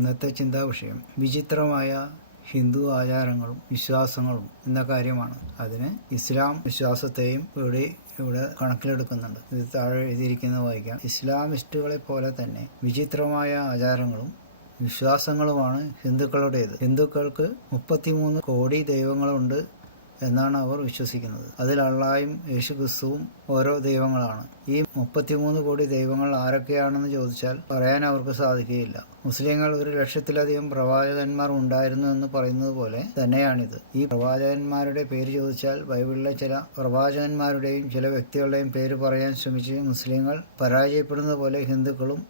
ഇന്നത്തെ ചിന്താ വിഷയം വിചിത്രമായ ഹിന്ദു ആചാരങ്ങളും വിശ്വാസങ്ങളും എന്ന കാര്യമാണ്. അതിന് ഇസ്ലാം വിശ്വാസത്തെയും ഇവിടെ കണക്കിലെടുക്കുന്നുണ്ട്. ഇത് താഴെ എഴുതിയിരിക്കുന്നത് വായിക്കാം. ഇസ്ലാമിസ്റ്റുകളെ പോലെ തന്നെ വിചിത്രമായ ആചാരങ്ങളും വിശ്വാസങ്ങളുമാണ് ഹിന്ദുക്കളുടേത്. ഹിന്ദുക്കൾക്ക് 33 കോടി ദൈവങ്ങളുണ്ട് എന്നാണ് അവർ വിശ്വസിക്കുന്നത്. അതിൽ അള്ളായും യേശുക്രിസ്തുവും ഓരോ ദൈവങ്ങളാണ്. ഈ 33 കോടി ദൈവങ്ങൾ ആരൊക്കെയാണെന്ന് ചോദിച്ചാൽ പറയാൻ അവർക്ക് സാധിക്കുകയില്ല. മുസ്ലിങ്ങൾ 1,00,000-ലധികം പ്രവാചകന്മാർ ഉണ്ടായിരുന്നു എന്ന് പറയുന്നത് പോലെ തന്നെയാണിത്. ഈ പ്രവാചകന്മാരുടെ പേര് ചോദിച്ചാൽ ബൈബിളിലെ ചില പ്രവാചകന്മാരുടെയും ചില വ്യക്തികളുടെയും പേര് പറയാൻ ശ്രമിച്ച് മുസ്ലിങ്ങൾ പരാജയപ്പെടുന്നത് പോലെ ഹിന്ദുക്കളും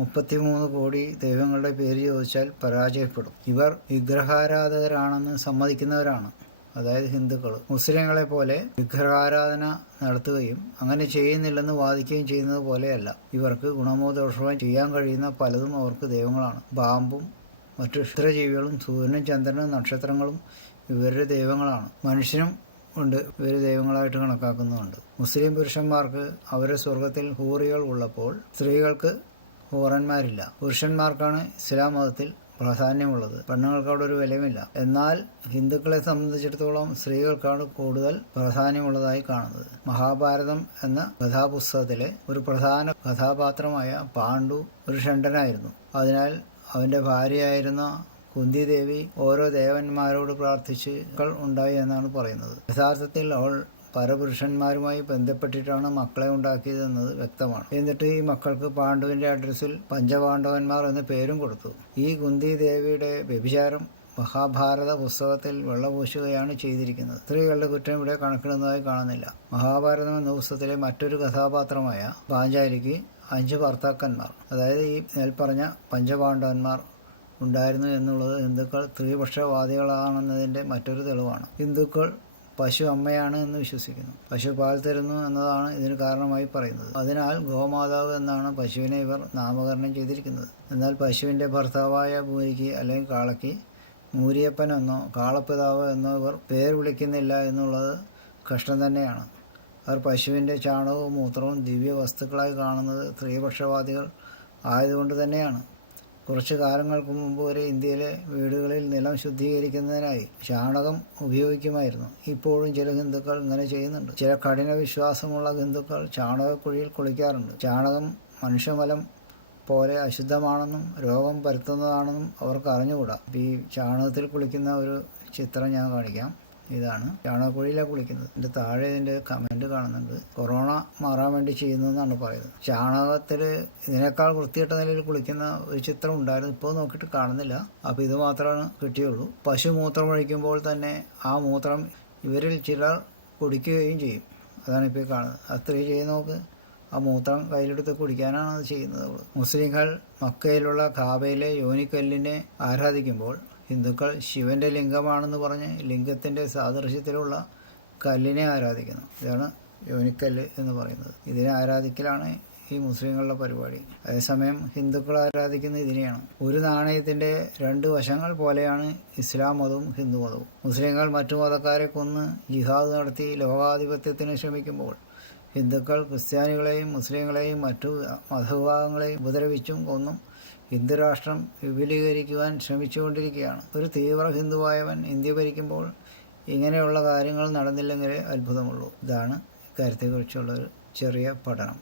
33 കോടി ദൈവങ്ങളുടെ പേര് ചോദിച്ചാൽ പരാജയപ്പെടും. ഇവർ വിഗ്രഹാരാധകരാണെന്ന് സമ്മതിക്കുന്നവരാണ്, അതായത് ഹിന്ദുക്കൾ. മുസ്ലിങ്ങളെ പോലെ വിഗ്രഹാരാധന നടത്തുകയും അങ്ങനെ ചെയ്യുന്നില്ലെന്ന് വാദിക്കുകയും ചെയ്യുന്നത് പോലെയല്ല. ഇവർക്ക് ഗുണമോ ദോഷമോ ചെയ്യാൻ കഴിയുന്ന പലതും അവർക്ക് ദൈവങ്ങളാണ്. പാമ്പും മറ്റു ക്ഷുദ്രജീവികളും സൂര്യനും ചന്ദ്രനും നക്ഷത്രങ്ങളും ഇവരുടെ ദൈവങ്ങളാണ്. മനുഷ്യനും ഉണ്ട് ഇവർ ദൈവങ്ങളായിട്ട് കണക്കാക്കുന്നുണ്ട്. മുസ്ലിം പുരുഷന്മാർക്ക് അവരുടെ സ്വർഗത്തിൽ ഹൂറികൾ ഉള്ളപ്പോൾ സ്ത്രീകൾക്ക് ഹൂറന്മാരില്ല. പുരുഷന്മാർക്കാണ് ഇസ്ലാം മതത്തിൽ പ്രാധാന്യമുള്ളത്. പെണ്ണുങ്ങൾക്ക് അവിടെ ഒരു വിലയുമില്ല. എന്നാൽ ഹിന്ദുക്കളെ സംബന്ധിച്ചിടത്തോളം സ്ത്രീകൾക്കാണ് കൂടുതൽ പ്രാധാന്യമുള്ളതായി കാണുന്നത്. മഹാഭാരതം എന്ന കഥാപുസ്തകത്തിലെ ഒരു പ്രധാന കഥാപാത്രമായ പാണ്ഡു ഒരു ഷണ്ടനായിരുന്നു. അതിനാൽ അവന്റെ ഭാര്യയായിരുന്ന കുന്തി ദേവി ഓരോ ദേവന്മാരോട് പ്രാർത്ഥിച്ച് ഉണ്ടായി എന്നാണ് പറയുന്നത്. യഥാർത്ഥത്തിൽ അവൾ പരപുരുഷന്മാരുമായി ബന്ധപ്പെട്ടിട്ടാണ് മക്കളെ ഉണ്ടാക്കിയതെന്നത് വ്യക്തമാണ്. എന്നിട്ട് ഈ മക്കൾക്ക് പാണ്ഡുവിന്റെ അഡ്രസ്സിൽ പഞ്ചപാണ്ഡവന്മാർ എന്ന പേരും കൊടുത്തു. ഈ കുന്തി ദേവിയുടെ വ്യഭിചാരം മഹാഭാരത പുസ്തകത്തിൽ വെള്ളപൂശുകയാണ് ചെയ്തിരിക്കുന്നത്. സ്ത്രീകളുടെ കുറ്റം ഇവിടെ കണക്കിടുന്നതായി കാണുന്നില്ല. മഹാഭാരതം എന്ന പുസ്തകത്തിലെ മറ്റൊരു കഥാപാത്രമായ പാഞ്ചാലിക്ക് 5 ഭർത്താക്കന്മാർ, അതായത് ഈ മേൽപ്പറഞ്ഞ പഞ്ചപാണ്ഡവന്മാർ ഉണ്ടായിരുന്നു എന്നുള്ളത് ഹിന്ദുക്കൾ സ്ത്രീപക്ഷവാദികളാണെന്നതിന്റെ മറ്റൊരു തെളിവാണ്. ഹിന്ദുക്കൾ പശു അമ്മയാണ് എന്ന് വിശ്വസിക്കുന്നു. പശു പാൽ തരുന്നു എന്നതാണ് ഇതിന് കാരണമായി പറയുന്നത്. അതിനാൽ ഗോമാതാവ് എന്നാണ് പശുവിനെ ഇവർ നാമകരണം ചെയ്തിരിക്കുന്നത്. എന്നാൽ പശുവിന്റെ ഭർത്താവായ മൂരിക്ക് അല്ലെങ്കിൽ കാളയ്ക്ക് മൂരിയപ്പൻ എന്നോ കാളപ്പിതാവ് എന്നോ ഇവർ പേര് വിളിക്കുന്നില്ല എന്നുള്ളത് കഷ്ടം തന്നെയാണ്. അവർ പശുവിന്റെ ചാണകവും മൂത്രവും ദിവ്യ വസ്തുക്കളായി കാണുന്നത് സ്ത്രീപക്ഷവാദികൾ ആയതുകൊണ്ട് തന്നെയാണ്. കുറച്ചു കാലങ്ങൾക്ക് മുമ്പ് വരെ ഇന്ത്യയിലെ വീടുകളിൽ നിലം ശുദ്ധീകരിക്കുന്നതിനായി ചാണകം ഉപയോഗിക്കുമായിരുന്നു. ഇപ്പോഴും ചില ഹിന്ദുക്കൾ ഇങ്ങനെ ചെയ്യുന്നുണ്ട്. ചില കഠിന വിശ്വാസമുള്ള ഹിന്ദുക്കൾ ചാണകക്കുഴിയിൽ കുളിക്കാറുണ്ട്. ചാണകം മനുഷ്യമലം പോലെ അശുദ്ധമാണെന്നും രോഗം പരത്തുന്നതാണെന്നും അവർക്ക് അറിഞ്ഞുകൂടാ. ഈ ചാണകത്തിൽ കുളിക്കുന്ന ഒരു ചിത്രം ഞാൻ കാണിക്കാം. ഇതാണ് ചാണകക്കുഴിയിലാണ് കുളിക്കുന്നത്. ഇതിന്റെ താഴെ ഇതിന്റെ കമന്റ് കാണുന്നുണ്ട്. കൊറോണ മാറാൻ വേണ്ടി ചെയ്യുന്നതെന്നാണ് പറയുന്നത്. ചാണകത്തിൽ ഇതിനേക്കാൾ വൃത്തികെട്ട നിലയിൽ കുളിക്കുന്ന ഒരു ചിത്രം ഉണ്ടായിരുന്നു. ഇപ്പോൾ നോക്കിയിട്ട് കാണുന്നില്ല. അപ്പൊ ഇത് മാത്രമാണ് കിട്ടിയുള്ളൂ. പശു മൂത്രം ഒഴിക്കുമ്പോൾ തന്നെ ആ മൂത്രം ഇവരിൽ ചിലർ കുടിക്കുകയും ചെയ്യും. അതാണ് ഇപ്പോൾ കാണുന്നത്. അത്രയും ചെയ്ത് നോക്ക്. ആ മൂത്രം കയ്യിലെടുത്ത് കുടിക്കാനാണ് അത് ചെയ്യുന്നത്. മുസ്ലിങ്ങൾ മക്കയിലുള്ള കാബയിലെ യോനിക്കല്ലിനെ ആരാധിക്കുമ്പോൾ ഹിന്ദുക്കൾ ശിവന്റെ ലിംഗമാണെന്ന് പറഞ്ഞ് ലിംഗത്തിന്റെ സാദൃശ്യത്തിലുള്ള കല്ലിനെ ആരാധിക്കുന്നു. ഇതാണ് യോനിക്കല്ല് എന്ന് പറയുന്നത്. ഇതിനെ ആരാധിക്കലാണ് ഈ മുസ്ലിങ്ങളുടെ പരിപാടി. അതേസമയം ഹിന്ദുക്കൾ ആരാധിക്കുന്നത് ഇതിനെയാണ്. ഒരു നാണയത്തിന്റെ 2 വശങ്ങൾ പോലെയാണ് ഇസ്ലാം മതവും ഹിന്ദു മതവും. മുസ്ലിങ്ങൾ മറ്റു മതക്കാരെ കൊന്ന് ജിഹാദ് നടത്തി ലോകാധിപത്യത്തിന് ശ്രമിക്കുമ്പോൾ ഹിന്ദുക്കൾ ക്രിസ്ത്യാനികളെയും മുസ്ലിങ്ങളെയും മറ്റു മതവിഭാഗങ്ങളെയും ഉപദ്രവിച്ചും കൊന്നും ഹിന്ദു രാഷ്ട്രം വിപുലീകരിക്കുവാൻ ശ്രമിച്ചുകൊണ്ടിരിക്കുകയാണ്. ഒരു തീവ്ര ഹിന്ദുവായവൻ ഇന്ത്യ ഭരിക്കുമ്പോൾ ഇങ്ങനെയുള്ള കാര്യങ്ങൾ നടന്നില്ലെങ്കിലേ അത്ഭുതമുള്ളൂ. ഇതാണ് ഇക്കാര്യത്തെക്കുറിച്ചുള്ളൊരു ചെറിയ പഠനം.